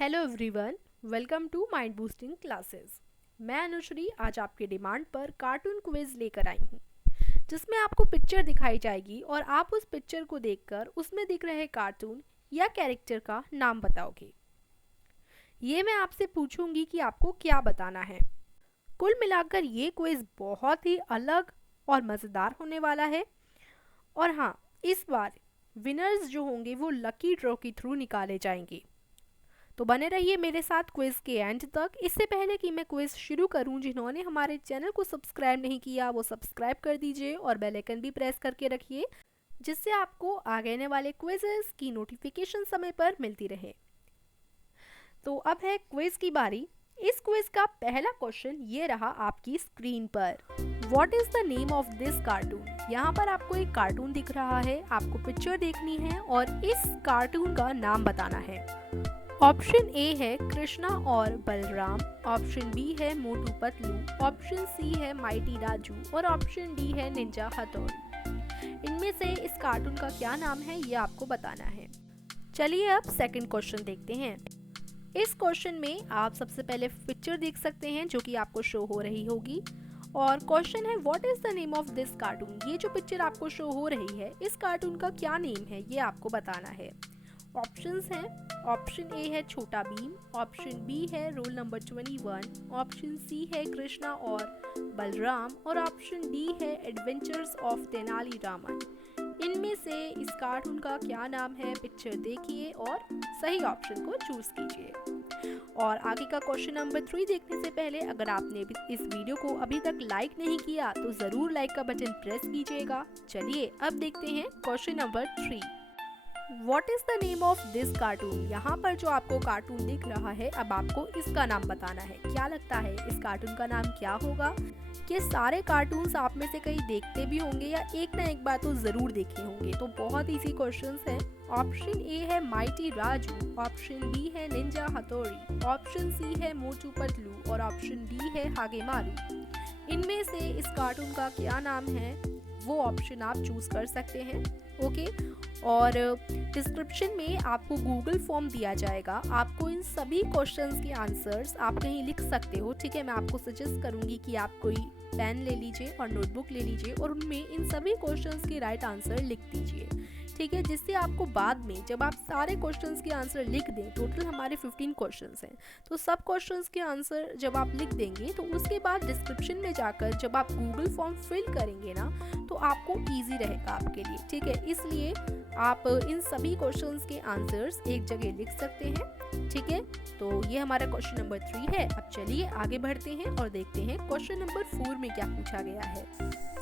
Hello everyone, welcome to mind boosting classes. मैं अनुश्री आज आपके डिमांड पर कार्टून क्विज लेकर आई हूँ, जिसमें आपको पिक्चर दिखाई जाएगी और आप उस पिक्चर को देखकर उसमें दिख रहे कार्टून या कैरेक्टर का नाम बताओगे। ये मैं आपसे पूछूंगी कि आपको क्या बताना है। कुल मिलाकर ये क्विज बहुत ही अलग और मज़ेदार होने वाला है। और हाँ, इस बार विनर्स जो होंगे वो लकी ड्रॉ के थ्रू निकाले जाएंगे। तो बने रहिए मेरे साथ क्विज के एंड तक। इससे पहले कि मैं क्विज शुरू करूं, जिन्होंने हमारे चैनल को सब्सक्राइब नहीं किया वो सब्सक्राइब कर दीजिए और बेल आइकन भी प्रेस करके रखिए, जिससे आपको आगे आने वाले क्विजेस की नोटिफिकेशन समय पर मिलती रहे। तो अब है क्विज की बारी। इस क्विज का पहला क्वेश्चन ये रहा आपकी स्क्रीन पर। What is the name of this cartoon? यहाँ पर आपको एक कार्टून दिख रहा है, आपको पिक्चर देखनी है और इस कार्टून का नाम बताना है। ऑप्शन ए है कृष्णा और बलराम, ऑप्शन बी है मोटू पतलू, ऑप्शन सी है माइटी राजू और ऑप्शन डी है निंजा हथौड़ी। इनमें से इस कार्टून का क्या नाम है ये आपको बताना है। चलिए अब सेकंड क्वेश्चन देखते हैं। इस क्वेश्चन में आप सबसे पहले पिक्चर देख सकते हैं जो कि आपको शो हो रही होगी और क्वेश्चन है what is the name of this cartoon. ये जो पिक्चर आपको शो हो रही है इस कार्टून का क्या नेम है ये आपको बताना है। ऑप्शंस हैं, ऑप्शन ए है छोटा भीम, ऑप्शन बी है रोल नंबर 21, ऑप्शन सी है कृष्णा और बलराम और ऑप्शन डी है एडवेंचर्स ऑफ तेनाली रामन। इनमें से इस कार्टून का क्या नाम है? पिक्चर देखिए और सही ऑप्शन को चूज कीजिए। और आगे का क्वेश्चन नंबर 3 देखने से पहले अगर आपने इस वीडियो को अभी तक लाइक नहीं किया तो जरूर लाइक का बटन प्रेस कीजिएगा। चलिए अब देखते हैं question number 3। What is the name of this cartoon? यहाँ पर जो आपको कार्टून दिख रहा है, अब आपको इसका नाम बताना है। क्या लगता है इस कार्टून का नाम क्या होगा? ये सारे कार्टून्स आप में से कई देखते भी होंगे या एक ना एक बार तो जरूर देखे होंगे। तो बहुत इजी क्वेश्चंस हैं। ऑप्शन ए है माइटी राजू, ऑप्शन बी है निंजा हथौड़ी, ऑप्शन सी है मोटू पतलू और ऑप्शन डी है हागे मारू। इनमें से इस कार्टून का क्या नाम है वो ऑप्शन आप चूज कर सकते हैं। ओके, और डिस्क्रिप्शन में आपको गूगल फॉर्म दिया जाएगा। आपको इन सभी क्वेश्चंस के आंसर्स आप कहीं लिख सकते हो। ठीक है, मैं आपको सजेस्ट करूंगी कि आप कोई पेन ले लीजिए और नोटबुक ले लीजिए और उनमें इन सभी क्वेश्चंस के राइट आंसर लिख दीजिए। ठीक है, जिससे आपको बाद में जब आप सारे क्वेश्चंस के आंसर लिख दें, टोटल हमारे 15 क्वेश्चंस हैं, तो सब क्वेश्चंस के आंसर जब आप लिख देंगे तो उसके बाद डिस्क्रिप्शन में जाकर जब आप गूगल फॉर्म फिल करेंगे ना तो आपको इजी रहेगा आपके लिए। ठीक है, इसलिए आप इन सभी क्वेश्चंस के आंसर्स एक जगह लिख सकते हैं। ठीक है, तो ये हमारा क्वेश्चन नंबर 3 है। अब चलिए आगे बढ़ते हैं और देखते हैं क्वेश्चन नंबर 4 में क्या पूछा गया है।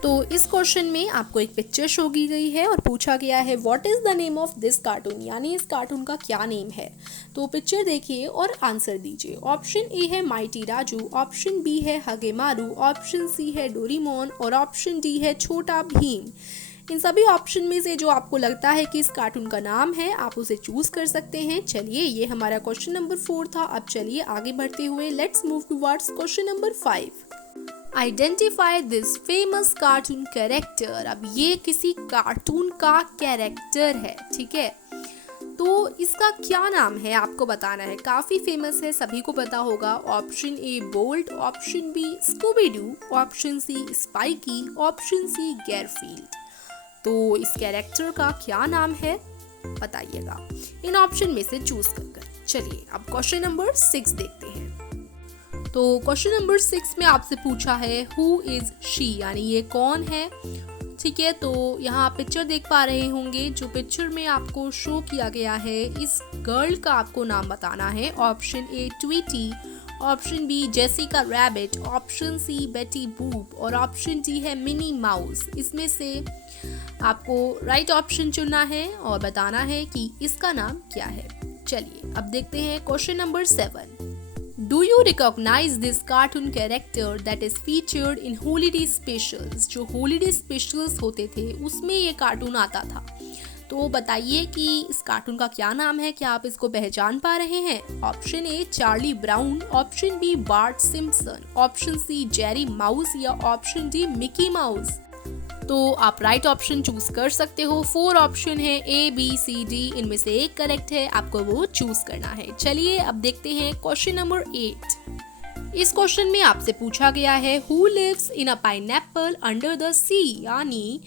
तो इस क्वेश्चन में आपको एक पिक्चर शो की गई है और पूछा गया है what is the name of this cartoon, यानी इस कार्टून का क्या नेम है। तो पिक्चर देखिए और आंसर दीजिए। ऑप्शन ए है माइटी राजू, ऑप्शन बी है हगे मारू, ऑप्शन सी है डोरेमोन और ऑप्शन डी है छोटा भीम। इन सभी ऑप्शन में से जो आपको लगता है कि इस कार्टून का नाम है आप उसे चूज कर सकते हैं। चलिए, ये हमारा क्वेश्चन नंबर 4 था। अब चलिए आगे बढ़ते हुए let's move towards question number 5। Identify this famous cartoon character. अब ये किसी कार्टून का कैरेक्टर है। ठीक है, तो इसका क्या नाम है आपको बताना है। काफी फेमस है, सभी को पता होगा। Option A Bolt, option B Scooby Doo, option C Spikey, option C Garfield. तो इस कैरेक्टर का क्या नाम है बताइएगा इन ऑप्शन में से चूज कर। चलिए अब क्वेश्चन नंबर 6 देखते हैं। तो क्वेश्चन नंबर 6 में आपसे पूछा है हु इज शी, यानी ये कौन है। ठीक है, तो यहाँ आप पिक्चर देख पा रहे होंगे। जो पिक्चर में आपको शो किया गया है इस गर्ल का आपको नाम बताना है। Option A Tweety, option B Jessica Rabbit, option C Betty Boop और ऑप्शन डी है मिनी माउस। इसमें से आपको राइट ऑप्शन चुनना है और बताना है कि इसका नाम क्या है। चलिए अब देखते हैं question number 7। Do you recognise this cartoon character that is featured in holiday specials. जो हॉलीडे स्पेशल्स होते थे उसमें ये कार्टून आता था। तो बताइए कि इस कार्टून का क्या नाम है। क्या आप इसको पहचान पा रहे हैं? Option A Charlie Brown, option B Bart Simpson, option C Jerry Mouse या ऑप्शन डी मिकी माउस। तो आप राइट ऑप्शन चूज कर सकते हो। 4 ऑप्शन है A, B, C, D, इनमें से एक करेक्ट है, आपको वो चूज करना है। चलिए अब देखते हैं क्वेश्चन नंबर 8। इस क्वेश्चन में आपसे पूछा गया है who lives in a pineapple under the sea, यानी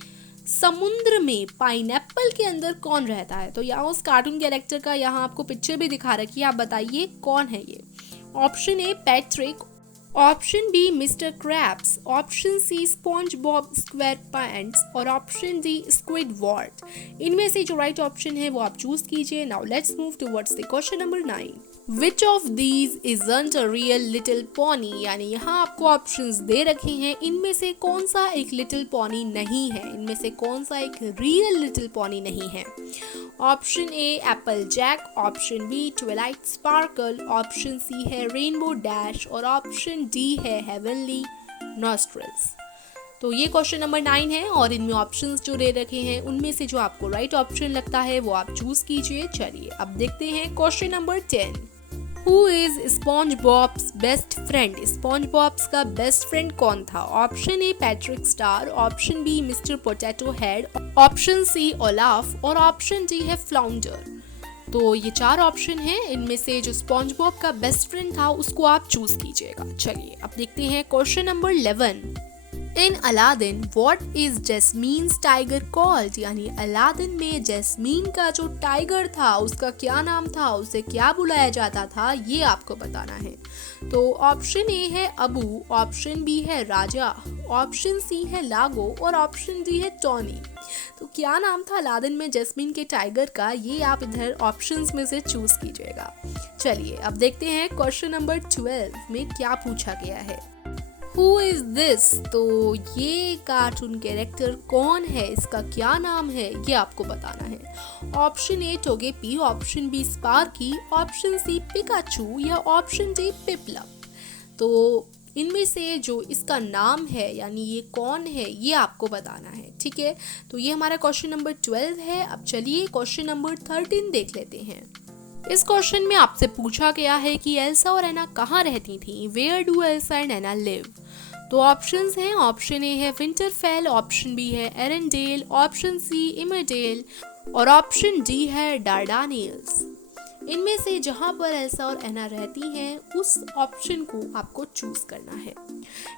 समुद्र में पाइनएप्पल के अंदर कौन रहता है। तो यहाँ उस कार्टून कैरेक्टर का यहाँ आपको पिक्चर भी दिखा रखी है, आप बताइए कौन है ये। Option A Patrick, option B mister Krabs, option C SpongeBob SquarePants और ऑप्शन डी स्क्विडवार्ड। इनमें से जो राइट ऑप्शन है वो आप चूज कीजिए। Now let's move towards the question number 9। Which of these isn't a real little pony, यानी यहाँ आपको ऑप्शंस दे रखे हैं, इनमें से कौन सा एक लिटिल पॉनी नहीं है, इनमें से कौन सा एक रियल लिटिल पॉनी नहीं है। Option A Applejack, option B Twilight Sparkle, option C है रेनबो डैश और ऑप्शन डी है हेवनली नॉस्ट्रल्स। तो ये क्वेश्चन नंबर 9 है और इनमें ऑप्शंस जो दे रखे हैं उनमें से जो आपको राइट ऑप्शन लगता है वो आप चूज कीजिए। चलिए अब देखते हैं question number 10। Who is SpongeBob's best friend, SpongeBob's का बेस्ट फ्रेंड कौन था। Option A Patrick Star, option B mister Potato Head, option C Olaf और ऑप्शन डी है फ्लाउंडर। तो ये 4 ऑप्शन हैं, इनमें से जो स्पॉन्ज बॉब का बेस्ट फ्रेंड था उसको आप चूज कीजिएगा। चलिए अब देखते हैं question number 11। In Aladdin what is Jasmine's tiger called, यानी अलादीन में जैस्मीन का जो टाइगर था उसका क्या नाम था, उसे क्या बुलाया जाता था, ये आपको बताना है। तो ऑप्शन ए है अबू, ऑप्शन बी है राजा, ऑप्शन सी है लागो और ऑप्शन डी है टॉनी। तो क्या नाम था अलादीन में जैस्मीन के टाइगर का, ये आप इधर ऑप्शंस में से चूज कीजिएगा। चलिए अब देखते हैं क्वेश्चन नंबर 12 में क्या पूछा गया है। Who is this? तो ये कार्टून कैरेक्टर कौन है, इसका क्या नाम है, ये आपको बताना है। Option A Togepi, option B Sparky, option C Pikachu या ऑप्शन डी पिपलप। तो इनमें से जो इसका नाम है यानी ये कौन है ये आपको बताना है, ठीक है। तो ये हमारा क्वेश्चन नंबर 12 है। अब चलिए क्वेश्चन नंबर 13 देख लेते हैं। इस क्वेश्चन में आपसे पूछा गया है कि एल्सा और एना कहाँ रहती थी। Where do Elsa and Anna live. तो ऑप्शंस हैं, ऑप्शन ए है विंटरफेल, ऑप्शन बी है एरेंडेल, ऑप्शन सी इमरडेल और ऑप्शन डी है डार्डानियल्स। इनमें से जहां पर एल्सा और एना रहती हैं उस ऑप्शन को आपको चूज करना है,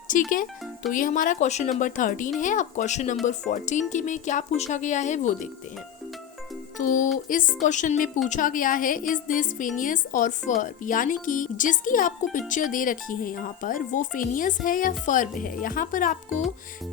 ठीक है। तो ये हमारा क्वेश्चन नंबर 13 है। अब क्वेश्चन नंबर 14 की में क्या पूछा गया है वो देखते हैं। तो इस क्वेश्चन में पूछा गया है इज दिस फिनियस और फर्ब, यानी कि जिसकी आपको पिक्चर दे रखी है यहाँ पर वो फिनियस है या फर्ब है। यहाँ पर आपको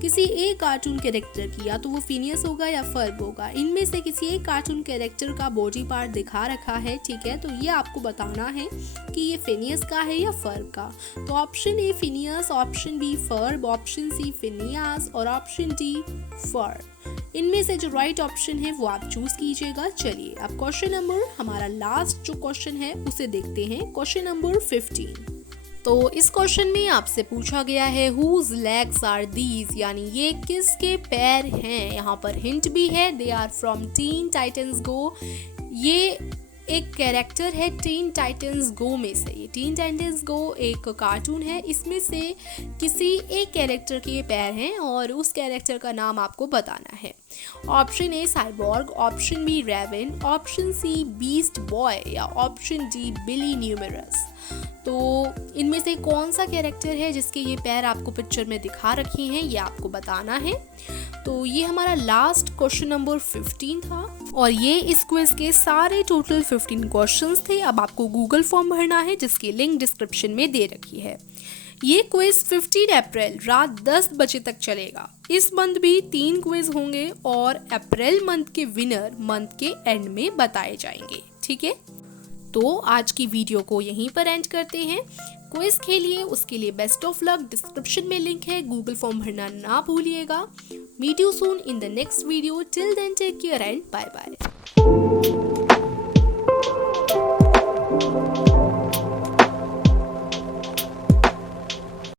किसी एक कार्टून कैरेक्टर की या तो वो फिनियस होगा या फर्ब होगा, इनमें से किसी एक कार्टून कैरेक्टर का बॉडी पार्ट दिखा रखा है, ठीक है। तो ये आपको बताना है कि ये फिनियस का है या फर्ब का। तो option A Phineas, option B Ferb, option C Phineas और ऑप्शन डी फर्ब। इनमें से जो राइट ऑप्शन है वो आप चूज कीजिएगा। चलिए अब क्वेश्चन नंबर हमारा लास्ट जो क्वेश्चन है उसे देखते हैं, क्वेश्चन नंबर 15। तो इस क्वेश्चन में आपसे पूछा गया है हुज लेग्स आर दीज, यानी ये किसके पैर हैं। यहाँ पर हिंट भी है, they are from Teen Titans Go. ये एक कैरेक्टर है टीन टाइटंस गो में से। ये टीन टाइटंस गो एक कार्टून है, इसमें से किसी एक कैरेक्टर के पैर हैं और उस कैरेक्टर का नाम आपको बताना है। Option A Cyborg, option B Raven, option C Beast Boy या ऑप्शन डी बिली न्यूमेरस। तो इनमें से कौन सा कैरेक्टर है जिसके ये पैर आपको पिक्चर में दिखा रखे हैं ये आपको बताना है। तो ये हमारा लास्ट क्वेश्चन नंबर 15 था और ये इस क्विज के सारे टोटल 15 क्वेश्चंस थे। अब आपको गूगल फॉर्म भरना है जिसकी लिंक डिस्क्रिप्शन में दे रखी है। ये क्विज 15 अप्रैल रात 10 बजे तक चलेगा। इस मंथ भी 3 क्विज होंगे और अप्रैल मंथ के विनर मंथ के एंड में बताए जाएंगे, ठीक है। तो आज की वीडियो को यहीं पर एंड करते हैं। क्विज खेलिए, उसके लिए बेस्ट ऑफ लक। डिस्क्रिप्शन में लिंक है, गूगल फॉर्म भरना ना भूलिएगा। Meet you soon in the next video. Till then take care and bye bye.